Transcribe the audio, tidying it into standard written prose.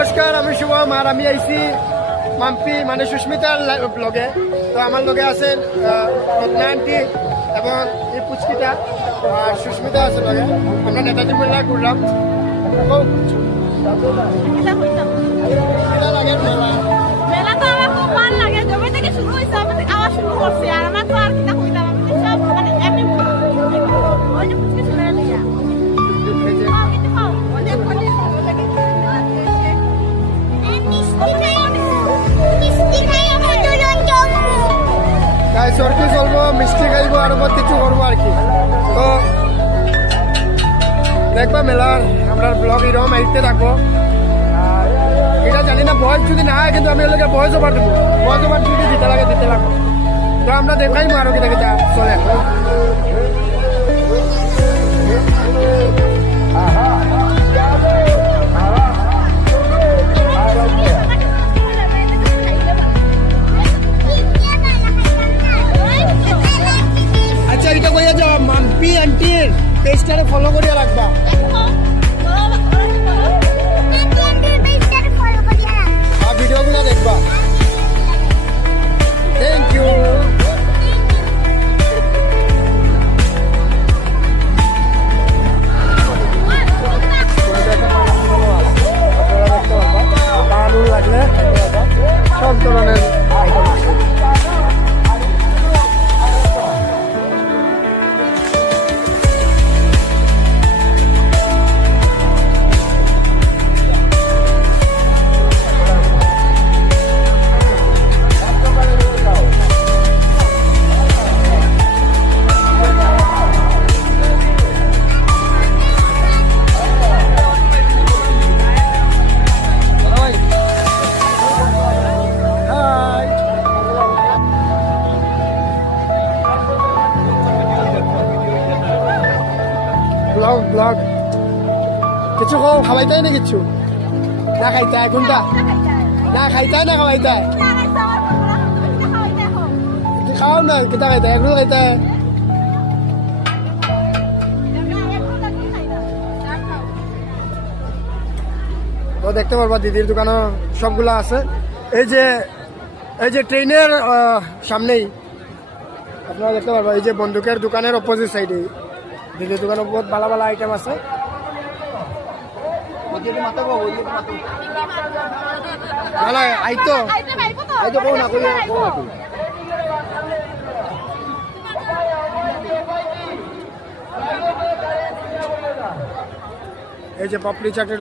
নমস্কার, আমি শুভম আর আমি আইছি মাম্পি মানে সুস্মিতার ব্লগে। তো আমার লগে আছেন রত্না আন্টি এবং এই পুচকিটা আর সুস্মিতা আছে লগে। আমরা নেতাজি মেলা ঘুরলাম। মেলা তো আমার খুব ভালো লাগে, জবে থেকে শুরু হয়েছে আবার শুরু করছে আর আমার তো আর কিনা হইতাম আমি সব মানে এমনি ওই যে পুচকে চলে গেল ইয়া কিন্তু খাও অনেক অনেক ভালো লাগে মিষ্টি খাই আমরা দুজন চলবো তাই সরকি চলবো, মিষ্টি খাইবো আর বহুত কিছু করবো আর কি। তো দেখবা মেলার আমরা ব্লগ এরকম আইতে থাকবো। আর এটা জানি না বয়স যদি না হয়, কিন্তু আমি এলাকার বয়স ওভার দেবো, বয়স ওভার যদি দিতে লাগবো। তো আমরা দেখাইবো আরো কি দেখে চলে। আচ্ছা, এটা কইয়া যাও মাম্পি আন্টির পেজটারে ফলো করিয়া রাখবা। আর ভিডিওগুলো দেখবা। Thank you. আলু লাগলে সব ধরনের আইটেম আছে। ব্লগ কিছু খাওয়াইতাই না, কিছু না খাইতাই কোনটা না খাইতাই না খাওয়াইতাই খাও না কেটা খাইতাই এগুলো খাইতাই। তো দেখতে পারবা দিদির দোকানও সবগুলা আছে। এই যে ট্রেনের সামনেই আপনারা দেখতে পারবা, এই যে বন্দুকের দোকানের অপোজিট সাইডে দিদির দোকানে বহুত ভালো ভালো আইটেম আছে। এই যে পাপড়ি চাটের